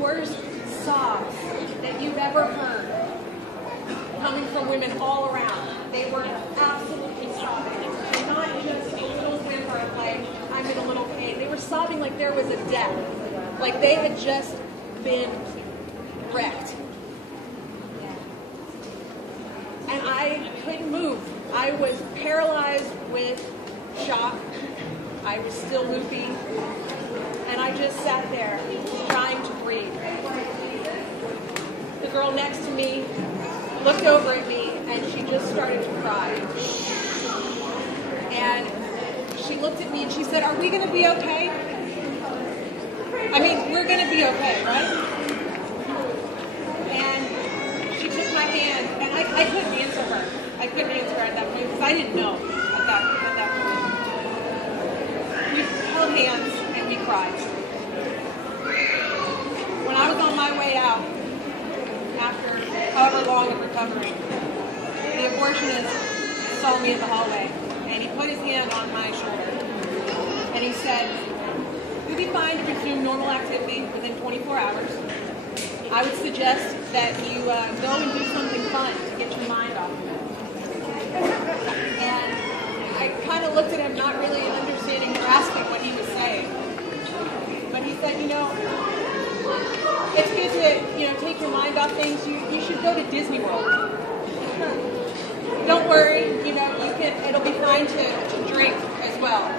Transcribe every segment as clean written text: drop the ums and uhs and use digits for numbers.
Worst sobs that you've ever heard coming from women all around. They were absolutely sobbing. And not just a little whimper like, I'm in a little pain. They were sobbing like there was a death. Like they had just been wrecked. And I couldn't move. I was paralyzed with shock. I was still loopy. And I just sat there trying to breathe. The girl next to me looked over at me and she just started to cry. And she looked at me and she said, "Are we going to be okay? I mean, we're going to be okay, right?" And she took my hand and I couldn't answer her. I couldn't answer her at that point because I didn't know at that point. We held hands and we cried. When I was on my way out, after however long of recovering, the abortionist saw me in the hallway, and he put his hand on my shoulder, and he said, "You'll be fine to resume normal activity within 24 hours. I would suggest that you go and do something fun to get your mind off of it." And I kind of looked at him, not really understanding, grasping what he was saying. But he said, "It's good to, take your mind off things. You should go to Disney World. Don't worry, it'll be fine to drink as well,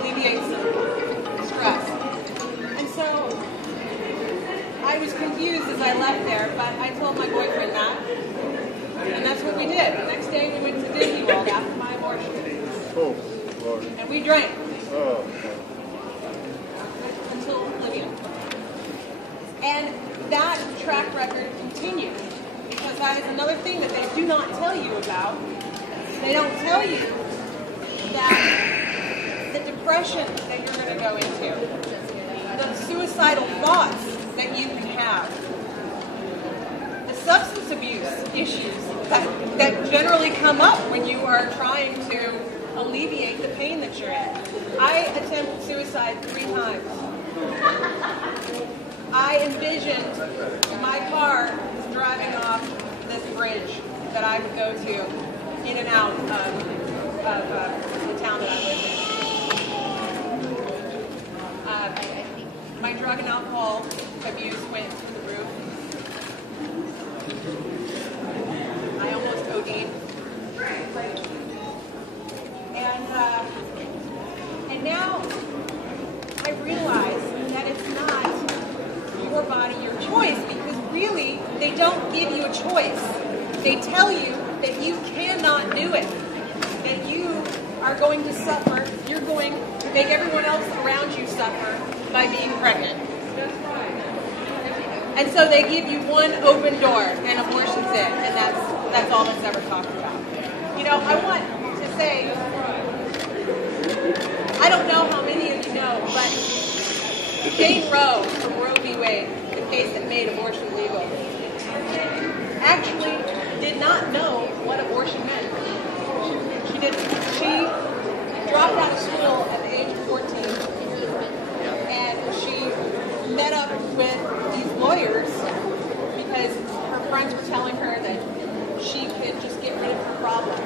alleviate some stress." And so I was confused as I left there, but I told my boyfriend that, and that's what we did. The next day we went to Disney World after my abortion. Oh, Lord. And we drank. Oh. Until Olivia. And that track record continued, because that is another thing that they do not tell you about. They don't tell you that the depression that you're going to go into, the suicidal thoughts that you can have, the substance abuse issues that generally come up when you are trying to alleviate the pain that you're in. I attempted suicide 3 times. I envisioned my car driving off this bridge that I would go to in and out of the town that I lived in. My drug and alcohol abuse went through the roof. I almost OD'd. And now I realize that it's not your body, your choice, because really they don't give you a choice. They tell you that you cannot do it, that you are going to suffer, you're going to make everyone else around you suffer by being pregnant. And so they give you one open door, and abortion's it, and that's all that's ever talked about. I want to say, I don't know how many of you know, but Jane Roe from Roe v. Wade, the case that made abortion legal, actually did not know what abortion meant. She didn't. She dropped out of school at the age of 14, and she met up with these lawyers because her friends were telling her that she could just get rid of her problem.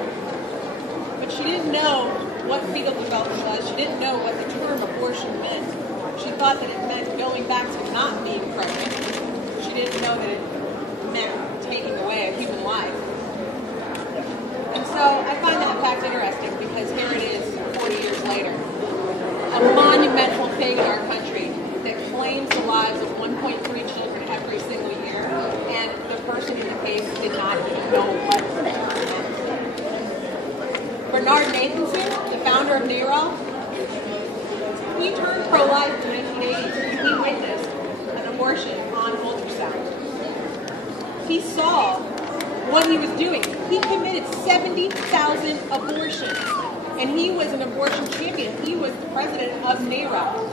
But she didn't know what fetal development was. She didn't know what the term abortion meant. She thought that it meant going back to not being pregnant. She didn't know that it meant taking away a human life. And so I find that fact interesting, because here it is 40 years later. A monumental thing in our country that claims the lives of 1.3 children every single year, and the person in the case did not even know what the term meant. Bernard Nathanson, the founder of NARAL, he turned pro-life in 1980 when he witnessed an abortion on ultrasound. He saw what he was doing. He committed 70,000 abortions, and he was an abortion champion. He was the president of NARAL.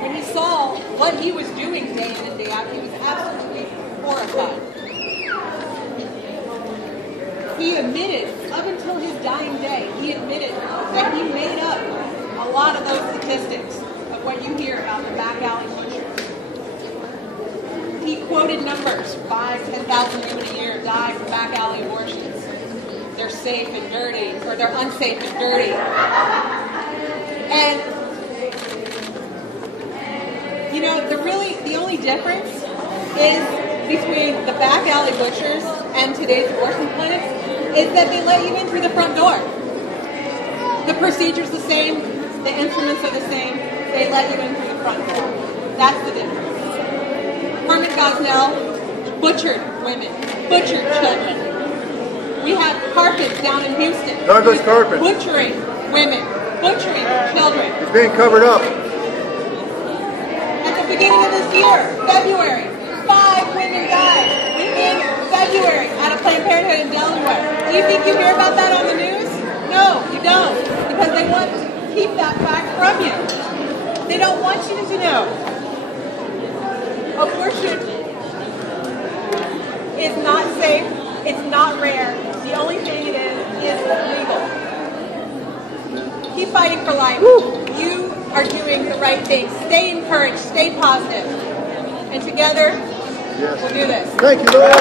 When he saw what he was doing day in and day out, he was absolutely horrified. He admitted, up until his dying day, he admitted that he made up a lot of those statistics of what you hear about the back alley butchers. He quoted numbers: 5,000 to 10,000 women a year die from back alley abortions. They're safe and dirty, or they're unsafe and dirty. And you know, the only difference is between the back alley butchers and today's abortion clinics is that they let you in through the front door. The procedure's the same, the instruments are the same, they let you in through the front door. That's the difference. Herman Gosnell butchered women, butchered children. We have Carpet down in Houston. Douglas Carpet. Butchering women, butchering children. It's being covered up. At the beginning of this year, February, 5 women died in February at a Planned Parenthood in Delaware. Do you think you hear about that on the news? No, you don't. Because they want to keep that fact from you. They don't want you to know. Abortion is not safe. It's not rare. The only thing it is legal. Keep fighting for life. Woo. You are doing the right thing. Stay encouraged. Stay positive. And together, we'll do this. Thank you, Lord.